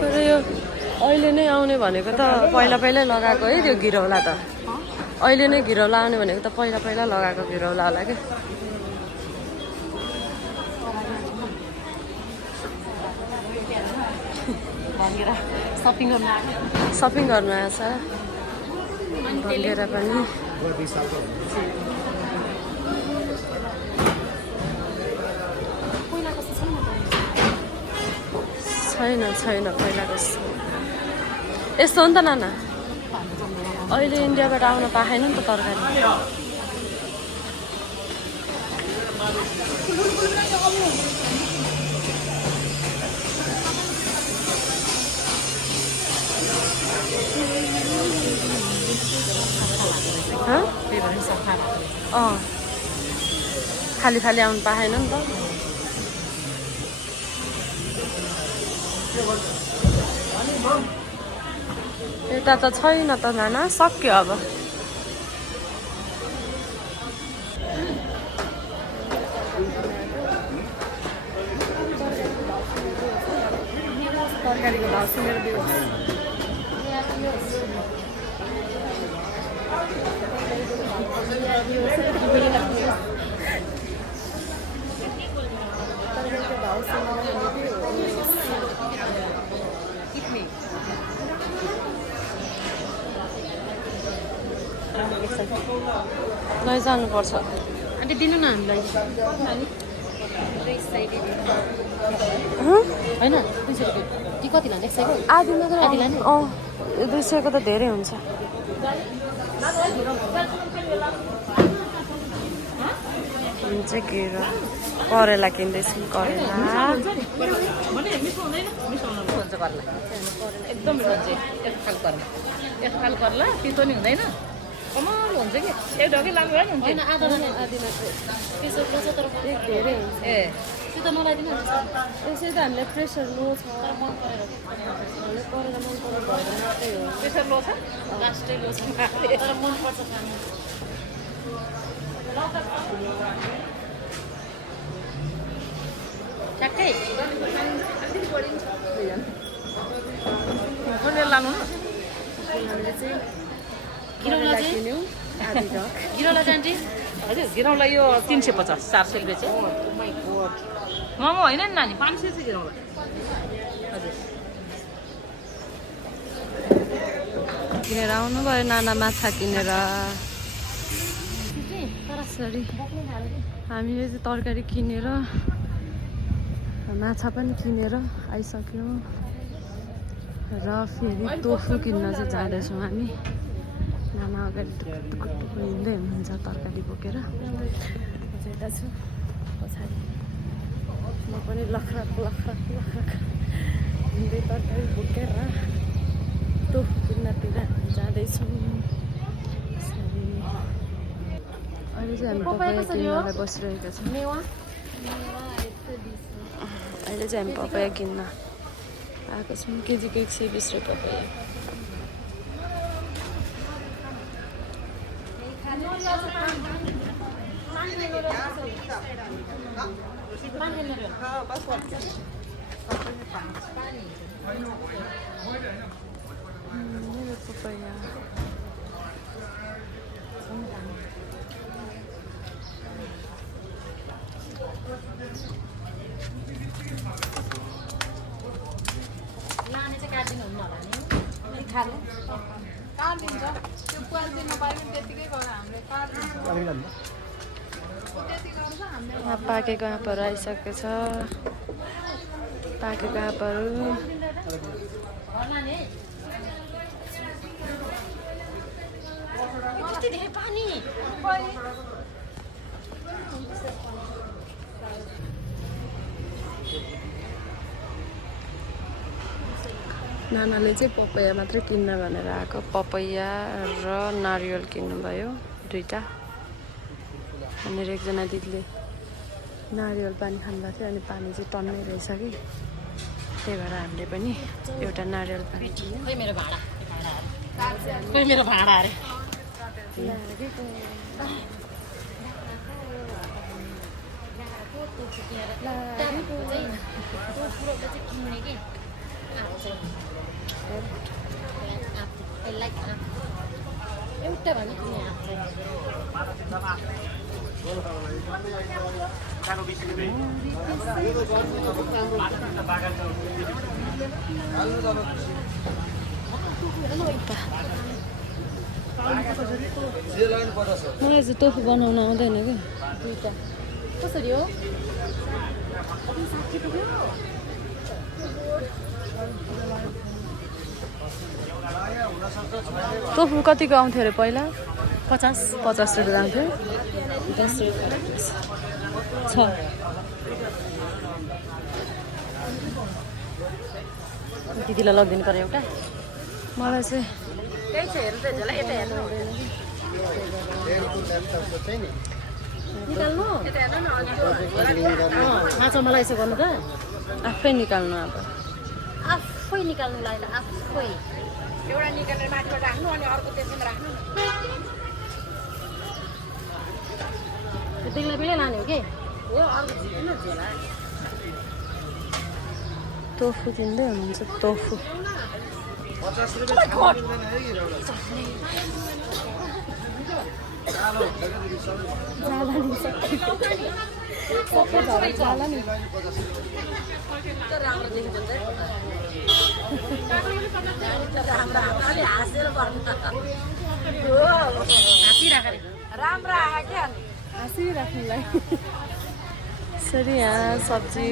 तर यो अहिले नै आउने भनेको त पहिला लगाएको है त्यो घिरौला त अहिले नै घिरौला आउने भनेको त पहिला लगाएको घिरौला होला के सपिङ गर्नु आएछ भङ्गेर पनि छैन पहिलाको यस्तो हो नि त नाना अहिले इन्डियाबाट आउन पाएन नि त तरकारी खाली आउनु पाएन नि त यता त छैन त नाना सक्यो अब तरकारीको भाउ सुनेर दिनुहोस् लैजानुपर्छ अन्त दिनु न हामीलाई होइन 200 रुपियाँ ती कति लाने 100 को आधी मात्र 200 को त धेरै हुन्छ घिरो करेला किन्दैछौँ करेला एकदम हुन्छ एक खाल पर्ला तितो नि हुँदैन कमाल हुन्छ कि एक ढोकी लानु भएन हुन्छ आधी मात्र धेरै हुन्छ ए त्यो त नलाइदिनु यसै त हामीलाई प्रेसर लो छ मन परेर मन परेर मात्रै हो प्रेसर लो छ लास्टै लो छ तर मन पर्छ खानु ठ्याक्कै कुन लानु न हामीले चाहिँ गिरौला किन्यौँ आधी ढक गिरौला जान्टी हजुर गिरौला यो 350 400 रुपियाँ चाहिँ महँगो होइन नि नानी 500 चाहिँ गिरौला हजुर किनेर आउनुभयो नाना माछा किनेर सरी हामीले चाहिँ तरकारी किनेर माछा पनि किनेर आइसक्यौँ र फेरि टोफु किन्न चाहिँ जाँदैछौँ हामी नाना अगाडि टुक्टुक हिँड्दै हुनुहुन्छ तरकारी बोकेर यता छु पछाडि म पनि लखरक हिँड्दै तरकारी बोकेर टोफु किन्नतिर जाँदैछौँ अहिले चाहिँ हामी पपाया किन्नलाई बसिरहेका छौँ अहिले चाहिँ हामी पपाया किन्न आएको छौँ केजीको 120 रुपियाँ पपाया मेरो पपाया लाने चाहिँ काटिदिनु हुन्न होला नि खानु काटिदिन्छ त्यो क्वालिटी नपाए पनि त्यतिकै गरेर हामीले काटिदिन्छ यहाँ पाकेको आँपहरू आइसकेको छ पाकेको आँपहरू कति धेरै पानी नानाले चाहिँ पपैया मात्रै किन्न भनेर आएको पपैया र नारियल किन्नुभयो दुईटा अनि एकजना दिदीले नारियल पानी खानुभएको थियो अनि पानी चाहिँ टन्नै रहेछ कि त्यही भएर हामीले पनि एउटा नारियल पानी खोइ मेरो भाडा अरे एउटा भने किने आएको मलाई चाहिँ टोफू बनाउन आउँदैन कि दुईवटा कसरी हो टोफू कतिको आउँथ्यो अरे पहिला 50 रुपियाँ आउँथ्यो 10 रुपियाँ छ दिदीलाई लगिदिनु पर्यो एउटा मलाई चाहिँ त्यही छ हेर्नु चाहिँ झोला यता हेर्नु निकाल्नु यता हेर्नु न थाहा छ मलाई यसो गर्नु त आफै निकाल्नु अब आफै निकाल्नु लाग्ला आफै एउटा निकालेर माथिबाट राख्नु अनि अर्को त्यसमा राख्नु बेग्ला बेग्लै लाने हो कि हो अर्को झिक्नु झोला टोफू दिँदै हुनुहुन्छ टोफू 50 रुपैयाँ खानु मिल्दैन है हिरोलाई जाला नि राम्रो देखिन्छ राम्रो अलि हाँसेर गर्नु हाँसिराखेर राम्रो आयो क्या हाँसिराख्नुलाई यसरी यहाँ सब्जी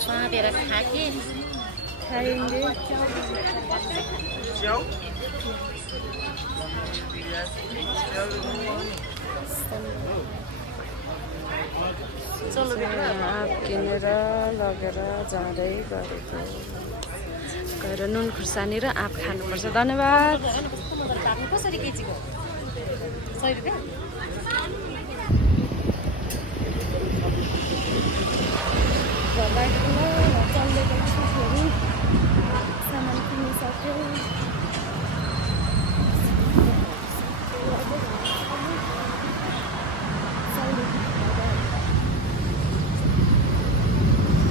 साँधेर खाके खाएंगे आँप किनेर लगेर जाँदै गरेको गएर नुन खुर्सानी र आँप खानुपर्छ धन्यवाद कसरी केजीको 100 रुपियाँ चल्दैछ